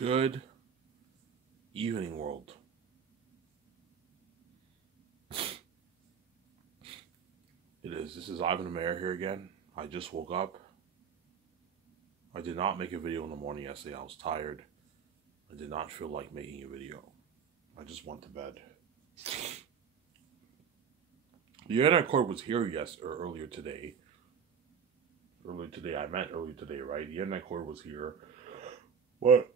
Good evening, world. This is Ivan the Mayor here again. I just woke up. I did not make a video in the morning yesterday. I was tired. I did not feel like making a video. I just went to bed. The internet cord was here earlier today. Earlier today, I meant earlier today, right? The internet cord was here. What?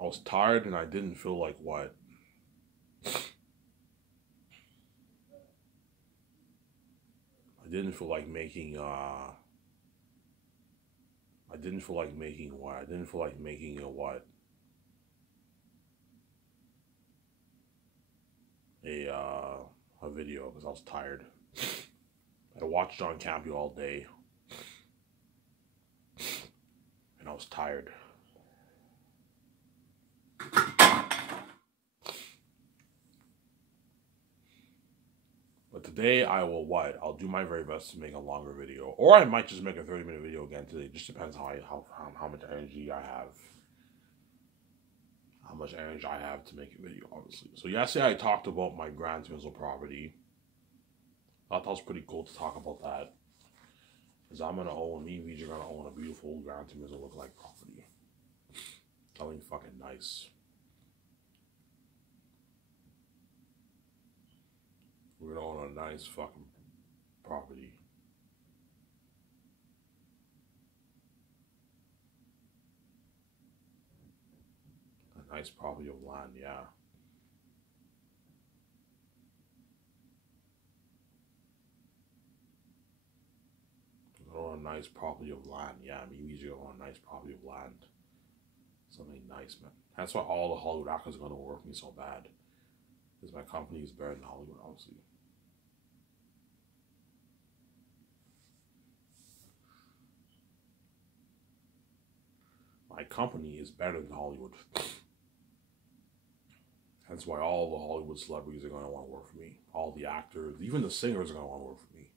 I was tired and I didn't feel like what? I didn't feel like making what? I didn't feel like making a what? A video because I was tired. I watched John Campbell all day and I was tired. But today I will what? I'll do my very best to make a longer video. Or I might just make a 30-minute video again today. It just depends how much energy I have. How much energy I have to make a video, obviously. So yesterday I talked about my Gran Turismo property. I thought that was pretty cool to talk about that. Because I'm going to own, me and VJ are going to own a beautiful Gran Turismo look-alike property. Something fucking nice. We're going to own a nice fucking property. A nice property of land, yeah. We're going to own a nice property of land, yeah. Me and VJ own a nice property of land. Something nice, man. That's why all the Hollywood actors are going to work me so bad. Because my company is better than Hollywood, obviously. My company is better than Hollywood. That's why all the Hollywood celebrities are going to want to work for me. All the actors, even the singers are going to want to work for me.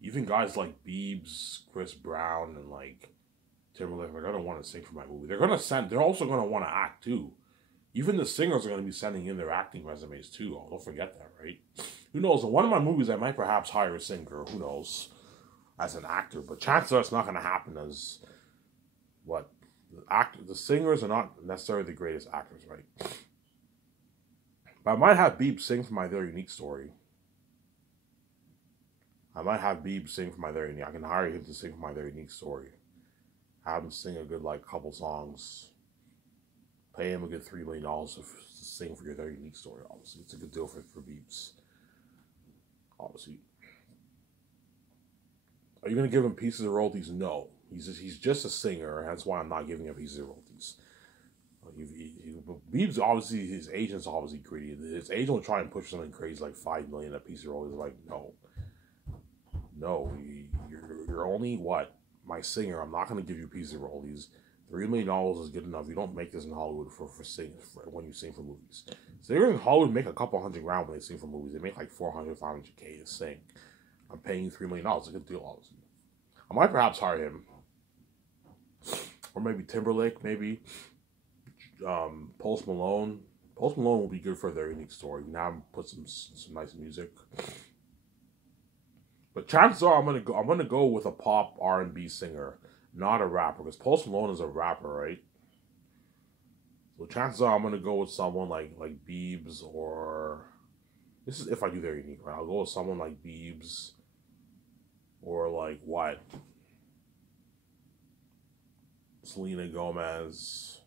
Even guys like Biebs, Chris Brown, and like Timberlake are going to want to sing for my movie. They're also going to want to act too. Even the singers are going to be sending in their acting resumes too. Oh, don't forget that, right? Who knows? In one of my movies, I might perhaps hire a singer. Who knows? As an actor, but chances are it's not going to happen as what? The singers are not necessarily the greatest actors, right? But I might have Biebs sing for my Very Unique Story. I can hire him to sing for my Very Unique Story. Have him sing a good couple songs. Pay him a good $3 million to sing for your Very Unique Story. Obviously, it's a good deal for Biebs. Obviously, are you gonna give him pieces of royalties? No. He's just a singer, and that's why I'm not giving him pieces of royalties. Biebs, obviously, his agent's obviously greedy. His agent will try and push something crazy like $5 million a piece of royalties. Like, no, you're only what? My singer. I'm not gonna give you pieces of royalties. $3 million is good enough. You don't make this in Hollywood for when you sing for movies. Singers in Hollywood make a couple $100,000 when they sing for movies. They make like $400,000, $500K to sing. I'm paying you $3 million. It's a good deal, obviously. I might perhaps hire him. Or maybe Timberlake, maybe. Post Malone. Post Malone will be good for their unique story. Now put some nice music. But chances are I'm gonna go with a pop R&B singer, not a rapper, because Post Malone is a rapper, right? So chances are I'm gonna go with someone like Biebs, or this is if I do their unique, right? I'll go with someone like Biebs, or like what? Selena Gomez.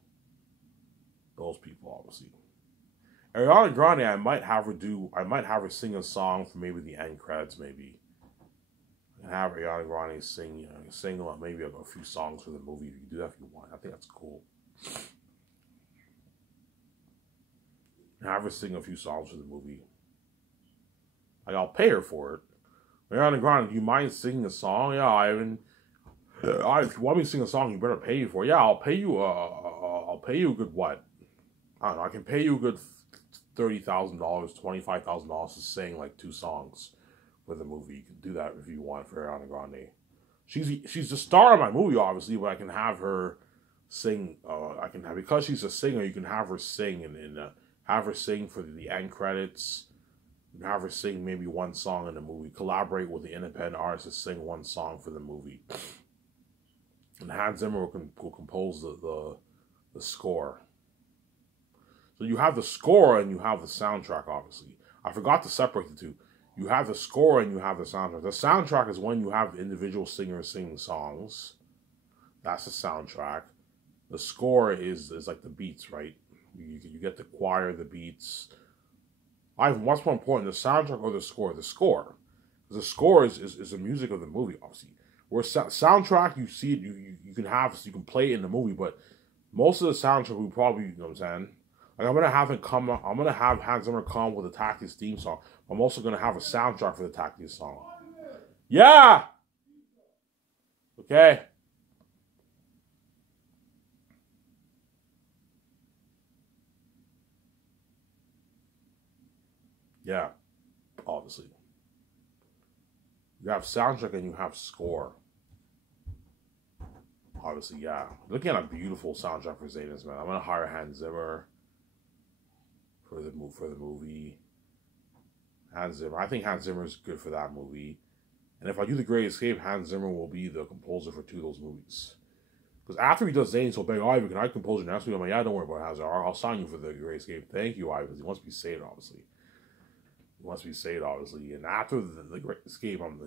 Those people, obviously. Ariana Grande, I might have her sing a song for maybe the end credits, maybe. And have Ariana Grande sing maybe a few songs for the movie. You can do that if you want. I think that's cool. Have her sing a few songs for the movie. Like, I'll pay her for it. Ariana Grande, do you mind singing a song? Yeah, Ivan. If you want me to sing a song, you better pay for it. Yeah, I'll pay you. I'll pay you a good what? I don't know. I can pay you a good $30,000, $25,000 to sing like 2 songs for the movie. You can do that if you want for Ariana Grande. she's the star of my movie, obviously, but I can have her sing. I can have, because she's a singer. You can have her sing and have her sing for the end credits. You can have her sing maybe one song in the movie. Collaborate with the independent artist to sing one song for the movie. And Hans Zimmer will compose the score. So you have the score and you have the soundtrack, obviously. I forgot to separate the two. You have the score and you have the soundtrack. The soundtrack is when you have individual singers singing songs. That's the soundtrack. The score is like the beats, right? You get the choir, the beats. What's more important, the soundtrack or the score? The score. The score is the music of the movie, obviously. Where soundtrack, you see it, you can have, so you can play it in the movie, but most of the soundtrack we probably, you know what I'm saying? Like, I'm gonna have Hans Zimmer come with a Tactics theme song. I'm also gonna have a soundtrack for the Tactics song. Yeah! Okay. Yeah, obviously. You have soundtrack and you have score. Obviously, yeah. Looking at a beautiful soundtrack for Zaynus, man. I'm gonna hire Hans Zimmer for the movie. Hans Zimmer. I think Hans Zimmer is good for that movie. And if I do The Great Escape, Hans Zimmer will be the composer for two of those movies. Because after he does Zayn, so big, Ivan, can I compose your next movie? I'm like, yeah, don't worry about Hans Zimmer. I'll sign you for The Great Escape. Thank you, Ivan. He wants to be saved, obviously. And after the Great Escape, I'm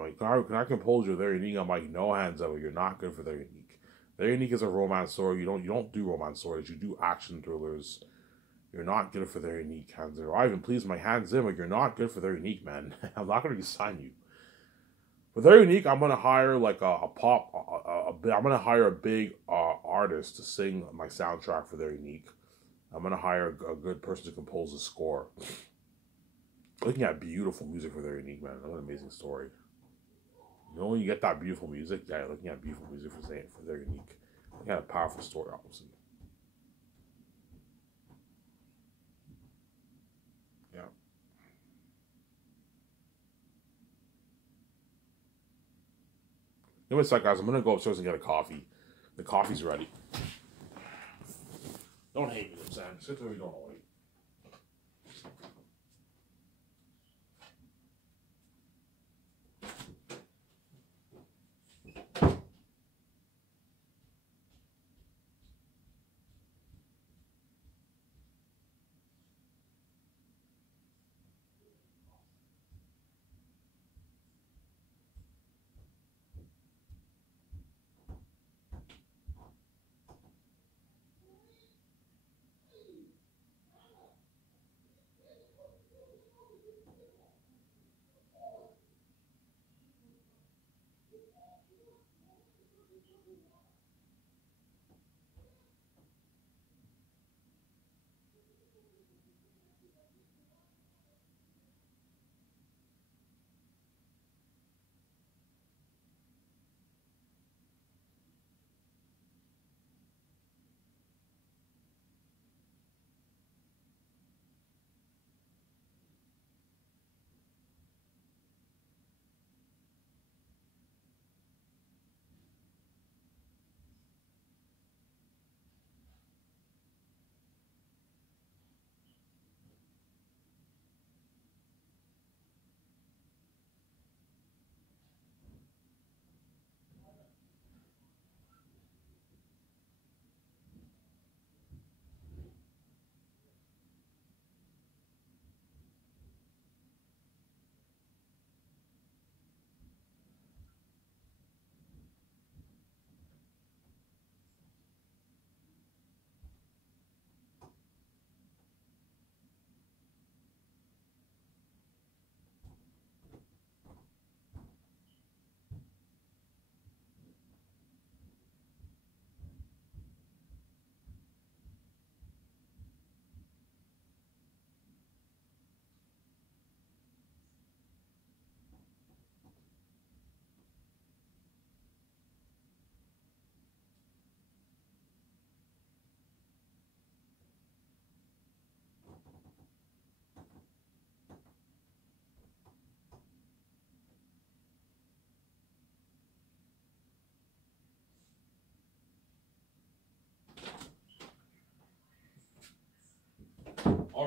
like, can I compose your Very Unique? I'm like, no, Hans Zimmer, you're not good for Very Unique. Very Unique is a romance story. You don't do romance stories. You do action thrillers. You're not good for Very Unique, Hans Zimmer. Ivan, please, my Hans Zimmer, you're not good for Very Unique, man. I'm not going to sign you. For Very Unique, I'm going to hire like I'm going to hire a big artist to sing my soundtrack for Very Unique. I'm going to hire a good person to compose the score. Looking at beautiful music for Very Unique, man. That's an amazing story. You know when you get that beautiful music? Yeah, looking at beautiful music for Very Unique. Looking at a powerful story, obviously. Yeah. You know what's like, guys? I'm gonna go upstairs and get a coffee. The coffee's ready. Don't hate me, Sam. Sit there, you don't wait.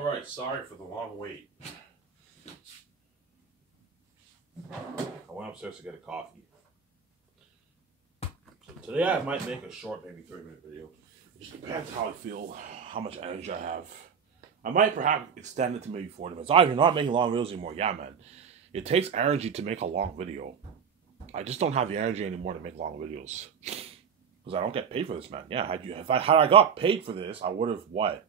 Alright, sorry for the long wait. I went upstairs to get a coffee. So today I might make a short, maybe 30-minute video. It just depends how I feel, how much energy I have. I might perhaps extend it to maybe 40 minutes. You're not making long videos anymore. Yeah, man. It takes energy to make a long video. I just don't have the energy anymore to make long videos. Because I don't get paid for this, man. Yeah, had I got paid for this, I would have what?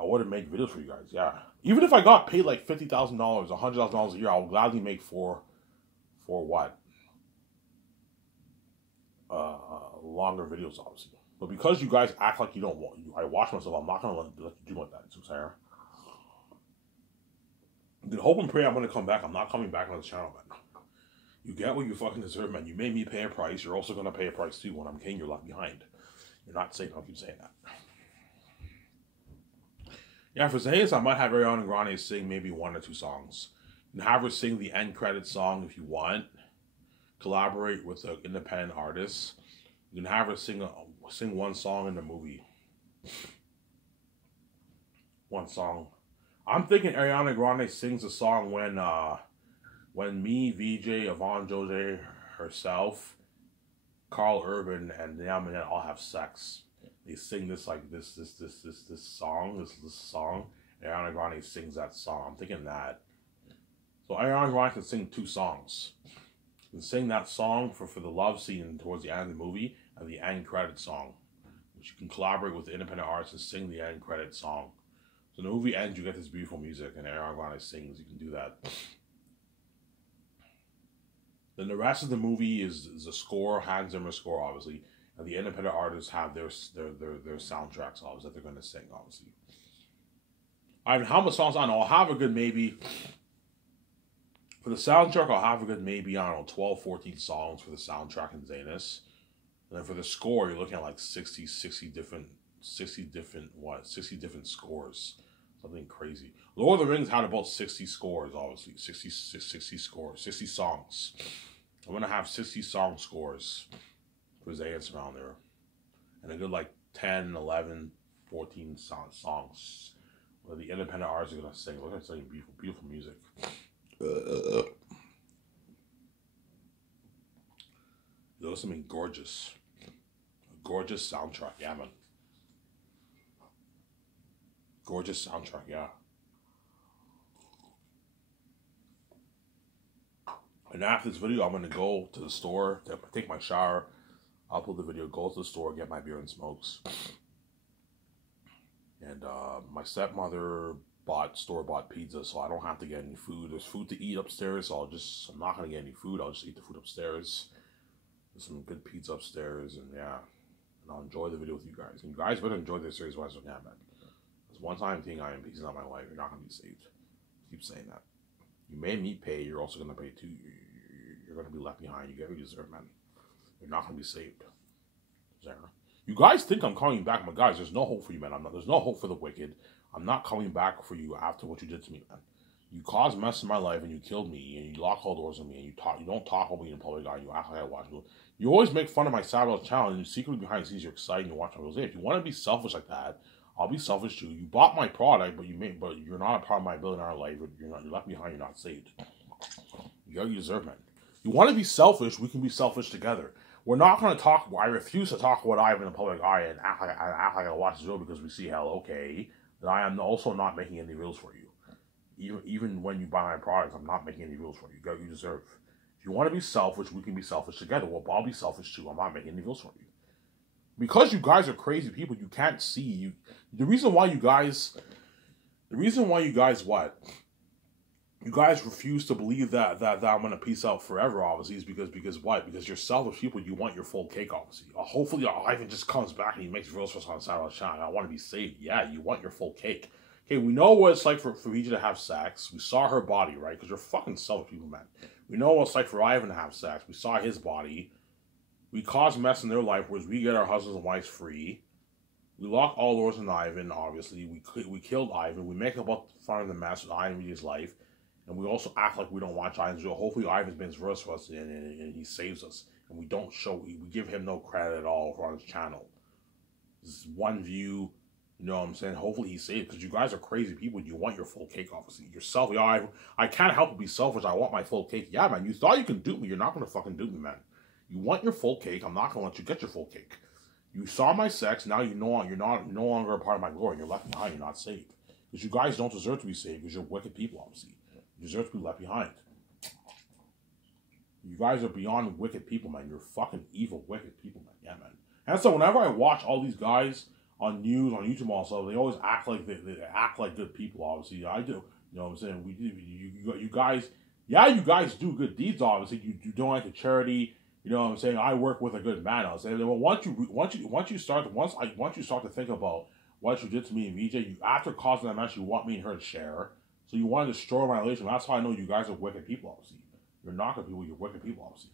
I would have made videos for you guys, yeah. Even if I got paid like $50,000, $100,000 a year, I would gladly make for what? Longer videos, obviously. But because you guys act like you don't want, I watch myself, I'm not going to let you do like that, so Sarah. You can hope and pray I'm going to come back. I'm not coming back on this channel, man. You get what you fucking deserve, man. You made me pay a price. You're also going to pay a price, too. When I'm king, you're left behind. You're not safe. I'll keep saying that. Yeah, for Zayas, I might have Ariana Grande sing maybe 1 or 2 songs. You can have her sing the end credit song if you want. Collaborate with an independent artist. You can have her sing 1 song in the movie. 1 song. I'm thinking Ariana Grande sings a song when me, VJ, Yvonne Jose herself, Carl Urban, and Liam Minette all have sex. They sing this like this song. Ariana Grande sings that song. I'm thinking that. So Ariana Grande can sing 2 songs. You can sing that song for the love scene towards the end of the movie and the end credit song, which you can collaborate with the independent artists and sing the end credit song. So the movie ends, you get this beautiful music, and Ariana Grande sings. You can do that. Then the rest of the movie is a score, Hans Zimmer score, obviously, and the independent artists have their soundtracks, obviously, that they're going to sing, obviously. How much songs? I don't know. I'll have a good maybe. For the soundtrack, I'll have a good maybe, I don't know, 12, 14 songs for the soundtrack in Zanus. And then for the score, you're looking at like 60 different scores. Something crazy. Lord of the Rings had about 60 scores, obviously. 60 scores, 60 songs. I'm going to have 60 song scores for Zayas around there. And a good like 10, 11, 14 songs where the independent artists are going to sing. We're going to sing beautiful, beautiful music. There's something gorgeous. A gorgeous soundtrack, yeah, man. Gorgeous soundtrack, yeah. And after this video, I'm going to go to the store, take my shower, upload the video, go to the store, get my beer and smokes. And my stepmother store-bought pizza, so I don't have to get any food. There's food to eat upstairs, so I'm not going to get any food. I'll just eat the food upstairs. There's some good pizza upstairs, and yeah. And I'll enjoy the video with you guys. And you guys better enjoy this series while I man. This one-time thing, I am peace not my life. You're not going to be saved. Keep saying that. You made me pay, you're also going to pay too. You're going to be left behind. You get what you deserve, man. You're not going to be saved. Sarah. You guys think I'm coming back, but guys, there's no hope for you, man. There's no hope for the wicked. I'm not coming back for you after what you did to me, man. You caused mess in my life, and you killed me, and you locked all doors on me, and you don't talk about me in public, guy. You act like I watch you. You always make fun of my Savage channel, and secretly behind the scenes, you're excited and you watch my videos. Hey, if you want to be selfish like that, I'll be selfish too. You bought my product, but you're not a part of my billionaire life. You're left behind. You're not saved. You get what you deserve, man. You want to be selfish? We can be selfish together. We're not going to talk. I refuse to talk about Ivan in the public eye and act like I watch this video because we see hell. Okay, that I am also not making any rules for you. Even when you buy my products, I'm not making any rules for you. You get what you deserve. If you want to be selfish, we can be selfish together. Well, I'll be selfish too. I'm not making any rules for you. Because you guys are crazy people, you can't see you. The reason why you guys what? You guys refuse to believe that I'm gonna peace out forever, obviously, is because what? Because you're selfish people. You want your full cake, obviously. Hopefully, Ivan just comes back and he makes reels for us on Saturday channel. I want to be saved. Yeah, you want your full cake. Okay, we know what it's like for Vijay to have sex. We saw her body, right? Because you're fucking selfish people, man. We know what it's like for Ivan to have sex. We saw his body. We cause mess in their life, whereas we get our husbands and wives free. We lock all doors on Ivan, obviously. We killed Ivan. We make up fun of the mess with Ivan's life. And we also act like we don't watch Ivan's video. Hopefully Ivan's been verse for us and he saves us. And we don't show, we give him no credit at all on his channel. This is 1 view, You know what I'm saying? Hopefully he's safe, because you guys are crazy people. You want your full cake, obviously. You're selfish. I can't help but be selfish. I want my full cake. Yeah, man, you thought you can dupe me. You're not going to fucking dupe me, man. You want your full cake. I'm not going to let you get your full cake. You saw my sex. Now you're no longer a part of my glory. You're left behind. You're not saved. Because you guys don't deserve to be saved, because you're wicked people, obviously. You deserve to be left behind. You guys are beyond wicked people, man. You're fucking evil, wicked people, man. Yeah, man. And so whenever I watch all these guys on news, on YouTube, also, they always act like they act like good people. Obviously, I do. You know what I'm saying? You guys, yeah, you guys do good deeds. Obviously, you donate to charity. You know what I'm saying? I work with a good man. I'll say, well, once you start to think about what you did to me and VJ, after causing that match, you want me and her to share. So you want to destroy my relationship. That's how I know you guys are wicked people. Obviously, you're not good people. You're wicked people. Obviously.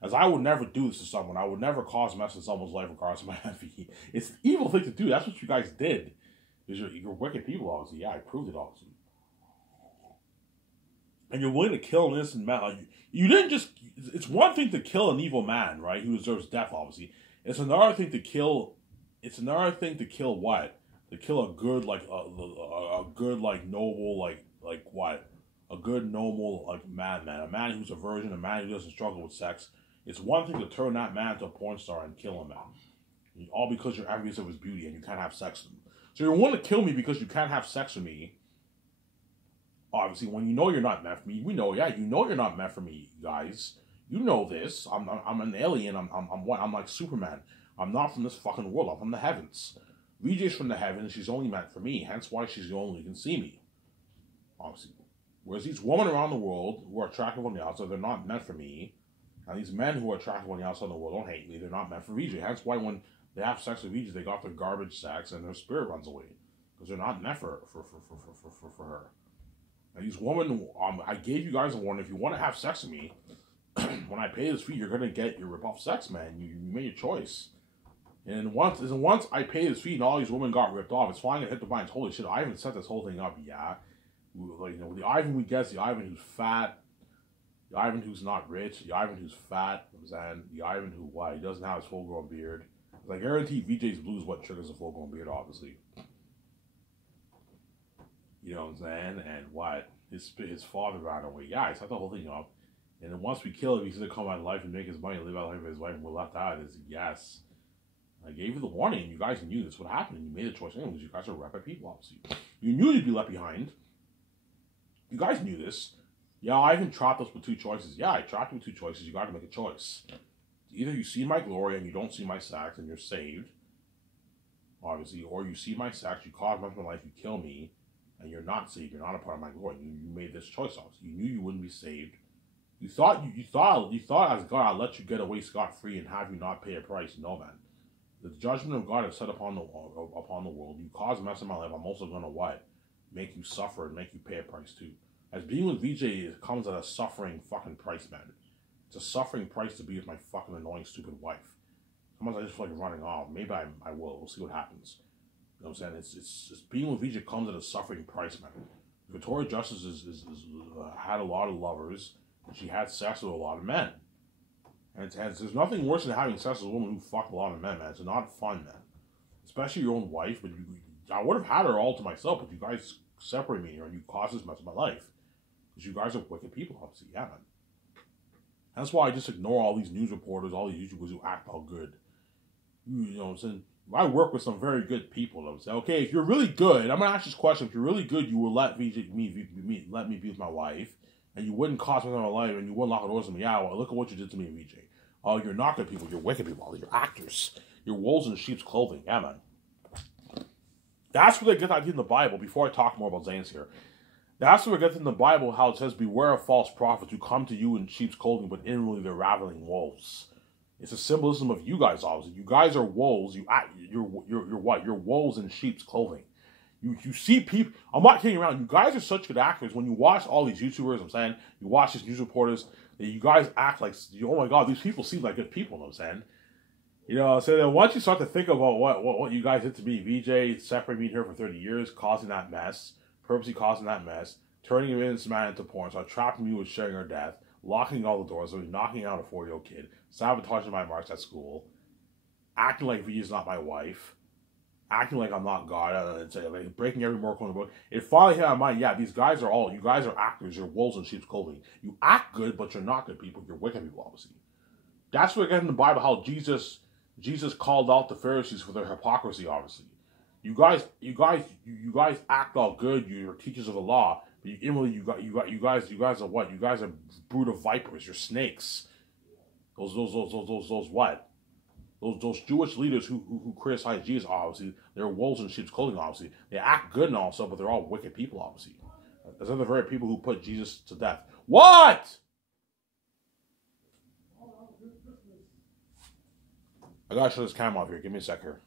As I would never do this to someone. I would never cause mess in someone's life regardless of my FE. It's an evil thing to do. That's what you guys did. Because you're wicked people, obviously. Yeah, I proved it, obviously. And you're willing to kill an innocent man. Like, you didn't just... It's one thing to kill an evil man, right? Who deserves death, obviously. It's another thing to kill... It's another thing to kill what? To kill a good, like, a good, like, noble, like what? A good, noble, like, madman. A man who's a virgin, a man who doesn't struggle with sex. It's one thing to turn that man into a porn star and kill him, man. All because you're envious of his beauty and you can't have sex with him. So you're willing to kill me because you can't have sex with me. Obviously, when you know you're not meant for me, we know, yeah, you know you're not meant for me, guys. You know this. I'm an alien. I'm what? I'm like Superman. I'm not from this fucking world. I'm from the heavens. VJ's from the heavens. She's only meant for me. Hence why she's the only one who can see me. Obviously. Whereas these women around the world who are attractive on the outside, they're not meant for me. And these men who are attractive on the outside of the world don't hate me. They're not meant for VJ. Hence why when they have sex with VJ, they got their garbage sex and their spirit runs away. Because they're not meant for her. And these women, I gave you guys a warning. If you want to have sex with me, when I pay this fee, you're going to get your rip-off sex, man. You made your choice. And once I pay this fee and all these women got ripped off, it's finally going to hit the minds. Holy shit, I haven't set this whole thing up. Yeah. Like, you know, the Ivan we get, the Ivan who's fat, the Ivan who's not rich, the Ivan who's fat, you know what I'm saying? The Ivan who, what, he doesn't have his full-grown beard. I guarantee VJ's Blues what triggers a full-grown beard, obviously. You know what I'm saying? And what? His father ran away. Yeah, I set the whole thing up. And then once we kill him, he's going to come out of life and make his money and live out life with his wife, and we're left out. Is yes. I gave you the warning. You guys knew this would happen, and you made a choice anyways. You guys are rapid people, obviously. You knew you'd be left behind. You guys knew this. Yeah, I even trapped us with two choices. Yeah, I trapped you with two choices. You got to make a choice. Either you see my glory and you don't see my sex and you're saved, obviously, or you see my sex, you cause my life, you kill me, and you're not saved. You're not a part of my glory. You made this choice, obviously. You knew you wouldn't be saved. You thought as God, I'd let you get away scot-free and have you not pay a price. No, man. The judgment of God is set upon the world. You cause mess in my life. I'm also going to what? Make you suffer and make you pay a price too. As being with VJ, it comes at a suffering fucking price, man. It's a suffering price to be with my fucking annoying, stupid wife. Sometimes I just feel like running off. Maybe I will. We'll see what happens. You know what I'm saying? It's being with VJ comes at a suffering price, man. Victoria Justice had a lot of lovers, and she had sex with a lot of men. And there's nothing worse than having sex with a woman who fucked a lot of men, man. It's not fun, man. Especially your own wife. But I would have had her all to myself, but you guys separate me here, and you caused this mess in my life. Because you guys are wicked people, obviously. Yeah, man. That's why I just ignore all these news reporters, all these YouTubers who act all good. You know what I'm saying? I work with some very good people. I would say, okay, if you're really good, I'm gonna ask this question. If you're really good, you will let me be with my wife, and you wouldn't cost me my life, and you wouldn't lock the doors on me. Yeah, well, look at what you did to me, VJ. Oh, you're not good people. You're wicked people. You're actors. You're wolves in sheep's clothing. Yeah, man. That's where they get that idea in the Bible. Before I talk more about Zanes here, that's where we get in the Bible how it says, "Beware of false prophets who come to you in sheep's clothing, but inwardly they're ravening wolves." It's a symbolism of you guys, obviously. You guys are wolves. You're what? You're wolves in sheep's clothing. You see people. I'm not kidding around. You guys are such good actors. When you watch all these YouTubers, I'm saying, you watch these news reporters, you guys act like, oh my God, these people seem like good people. I'm saying, you know. So then once you start to think about what you guys did to me, VJ separating me here for 30 years, causing that mess, purposely causing that mess, turning him into man into porn, so trapping me with sharing her death, locking all the doors, knocking out a 4-year-old kid, sabotaging my marks at school, acting like VJ's not my wife. acting like I'm not God, and say like breaking every moral code in the book. It finally hit my mind. Yeah, these guys are all you guys are actors. You're wolves in sheep's clothing. You act good, but you're not good people. You're wicked people, obviously. That's what we get in the Bible. How Jesus called out the Pharisees for their hypocrisy. Obviously, you guys act all good. You're teachers of the law, but inwardly you guys are what? You guys are brood of vipers. You're snakes. Those what? Those Jewish leaders who criticize Jesus, obviously, they're wolves in sheep's clothing, obviously. They act good and all stuff, but they're all wicked people, obviously. Those are the very people who put Jesus to death. What? I gotta shut this camera off here. Give me a sec here.